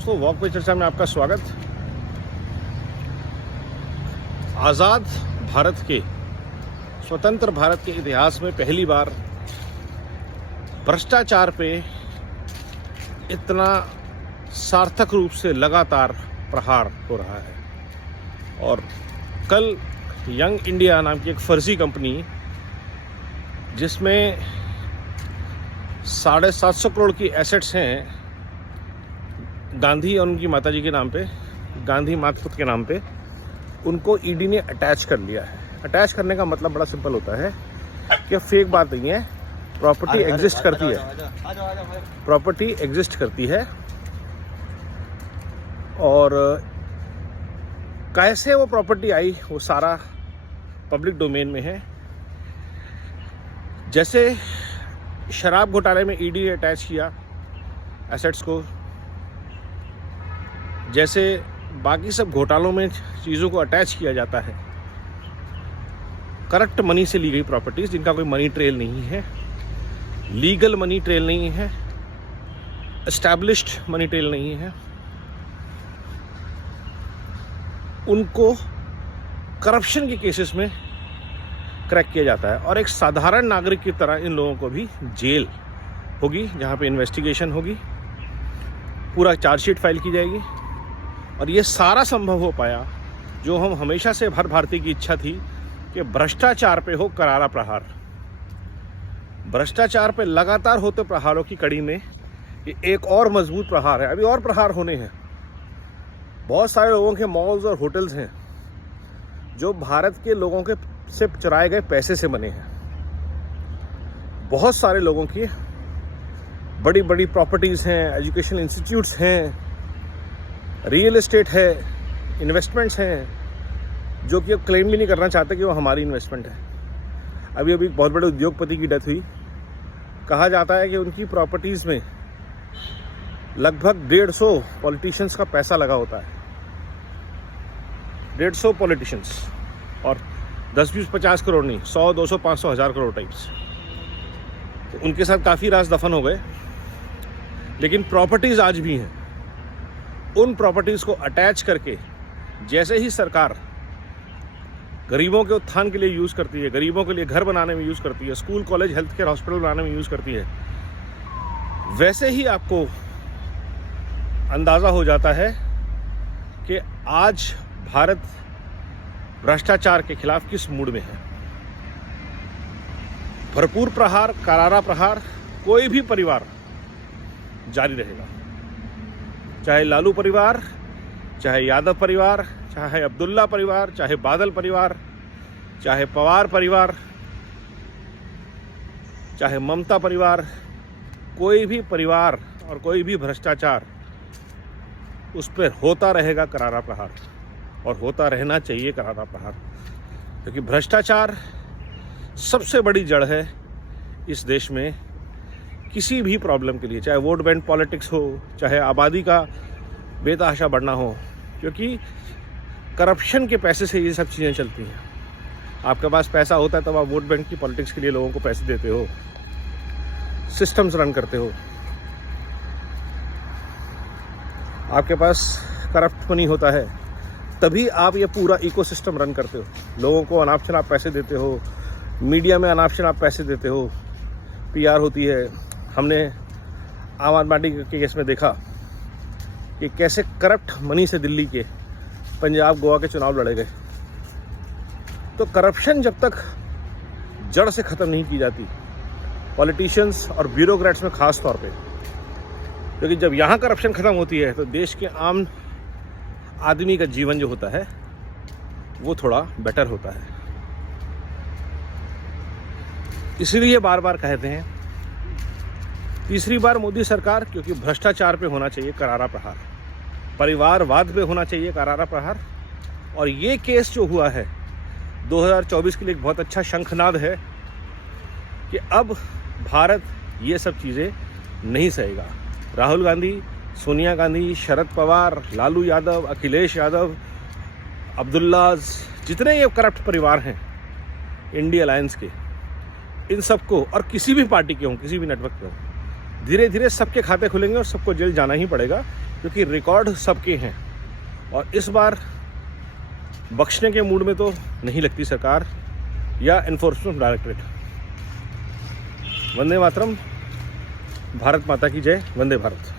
दोस्तों, वॉक पे चर्चा में आपका स्वागत। आज़ाद भारत के, स्वतंत्र भारत के इतिहास में पहली बार भ्रष्टाचार पे इतना सार्थक रूप से लगातार प्रहार हो रहा है। और कल यंग इंडिया नाम की एक फर्जी कंपनी, जिसमें 750 करोड़ की एसेट्स हैं गांधी और उनकी माताजी के नाम पे, गांधी मातृत्व के नाम पे, उनको ईडी ने अटैच कर लिया है। अटैच करने का मतलब बड़ा सिंपल होता है कि फेक बात नहीं है, प्रॉपर्टी एग्जिस्ट करती है, प्रॉपर्टी एग्जिस्ट करती है। और कैसे वो प्रॉपर्टी आई वो सारा पब्लिक डोमेन में है। जैसे शराब घोटाले में ईडी ने अटैच किया एसेट्स को, जैसे बाकी सब घोटालों में चीज़ों को अटैच किया जाता है करप्ट मनी से ली गई प्रॉपर्टीज़, जिनका कोई मनी ट्रेल नहीं है, लीगल मनी ट्रेल नहीं है, एस्टैब्लिश्ड मनी ट्रेल नहीं है, उनको करप्शन के केसेस में क्रैक किया जाता है। और एक साधारण नागरिक की तरह इन लोगों को भी जेल होगी, जहाँ पे इन्वेस्टिगेशन होगी, पूरा चार्जशीट फाइल की जाएगी। और ये सारा संभव हो पाया जो हम हमेशा से हर भारतीय की इच्छा थी कि भ्रष्टाचार पे हो करारा प्रहार। भ्रष्टाचार पे लगातार होते प्रहारों की कड़ी में ये एक और मजबूत प्रहार है। अभी और प्रहार होने हैं। बहुत सारे लोगों के मॉल्स और होटल्स हैं जो भारत के लोगों के से चुराए गए पैसे से बने हैं। बहुत सारे लोगों की बड़ी बड़ी प्रॉपर्टीज़ हैं, एजुकेशनल इंस्टीट्यूट्स हैं, रियल एस्टेट है, इन्वेस्टमेंट्स हैं, जो कि अब क्लेम भी नहीं करना चाहते कि वो हमारी इन्वेस्टमेंट है। अभी अभी बहुत बड़े उद्योगपति की डेथ हुई। कहा जाता है कि उनकी प्रॉपर्टीज़ में लगभग 150 पॉलिटिशियंस का पैसा लगा होता है। 150 पॉलिटिशियंस, और 10-20-50 करोड़ नहीं, 100, 200, 500, 1000 करोड़ टाइप्स। तो उनके साथ काफ़ी राज दफन हो गए, लेकिन प्रॉपर्टीज़ आज भी हैं। उन प्रॉपर्टीज़ को अटैच करके जैसे ही सरकार गरीबों के उत्थान के लिए यूज़ करती है, गरीबों के लिए घर बनाने में यूज़ करती है, school, college, health care, hospital बनाने में यूज़ करती है, वैसे ही आपको अंदाज़ा हो जाता है कि आज भारत भ्रष्टाचार के खिलाफ किस मूड में है। भरपूर प्रहार, करारा प्रहार कोई भी परिवार जारी रहेगा, चाहे लालू परिवार, चाहे यादव परिवार, चाहे अब्दुल्ला परिवार, चाहे बादल परिवार, चाहे पवार परिवार, चाहे ममता परिवार। कोई भी परिवार और कोई भी भ्रष्टाचार, उस पर होता रहेगा करारा प्रहार, और होता रहना चाहिए करारा प्रहार। क्योंकि भ्रष्टाचार सबसे बड़ी जड़ है इस देश में किसी भी प्रॉब्लम के लिए, चाहे वोट बैंक पॉलिटिक्स हो, चाहे आबादी का बेतहाशा बढ़ना हो। क्योंकि करप्शन के पैसे से ये सब चीज़ें चलती हैं। आपके पास पैसा होता है तब आप वोट बैंक की पॉलिटिक्स के लिए लोगों को पैसे देते हो, सिस्टम्स रन करते हो। आपके पास करप्ट मनी होता है तभी आप ये पूरा इकोसिस्टम रन करते हो। लोगों को अनाप शनाप पैसे देते हो, मीडिया में अनाप शनाप पैसे देते हो, पीआर होती है। हमने आम आदमी पार्टी के केस में देखा कि कैसे करप्ट मनी से दिल्ली के, पंजाब, गोवा के चुनाव लड़े गए। तो करप्शन जब तक जड़ से ख़त्म नहीं की जाती, पॉलिटिशियंस और ब्यूरोक्रेट्स में ख़ास तौर पे, क्योंकि जब यहाँ करप्शन ख़त्म होती है तो देश के आम आदमी का जीवन जो होता है वो थोड़ा बेटर होता है। इसीलिए बार बार कहते हैं, तीसरी बार मोदी सरकार, क्योंकि भ्रष्टाचार पे होना चाहिए करारा प्रहार, परिवारवाद पे होना चाहिए करारा प्रहार। और ये केस जो हुआ है 2024 के लिए एक बहुत अच्छा शंखनाद है कि अब भारत ये सब चीज़ें नहीं सहेगा। राहुल गांधी, सोनिया गांधी, शरद पवार, लालू यादव, अखिलेश यादव, अब्दुल्लाज, जितने ये करप्ट परिवार हैं इंडिया अलायंस के, इन सबको, और किसी भी पार्टी के हों, किसी भी नेटवर्क के हों, धीरे धीरे सबके खाते खुलेंगे और सबको जेल जाना ही पड़ेगा। क्योंकि रिकॉर्ड सबके हैं और इस बार बख्शने के मूड में तो नहीं लगती सरकार या एनफोर्समेंट डायरेक्टरेट। वंदे मातरम, भारत माता की जय, वंदे भारत।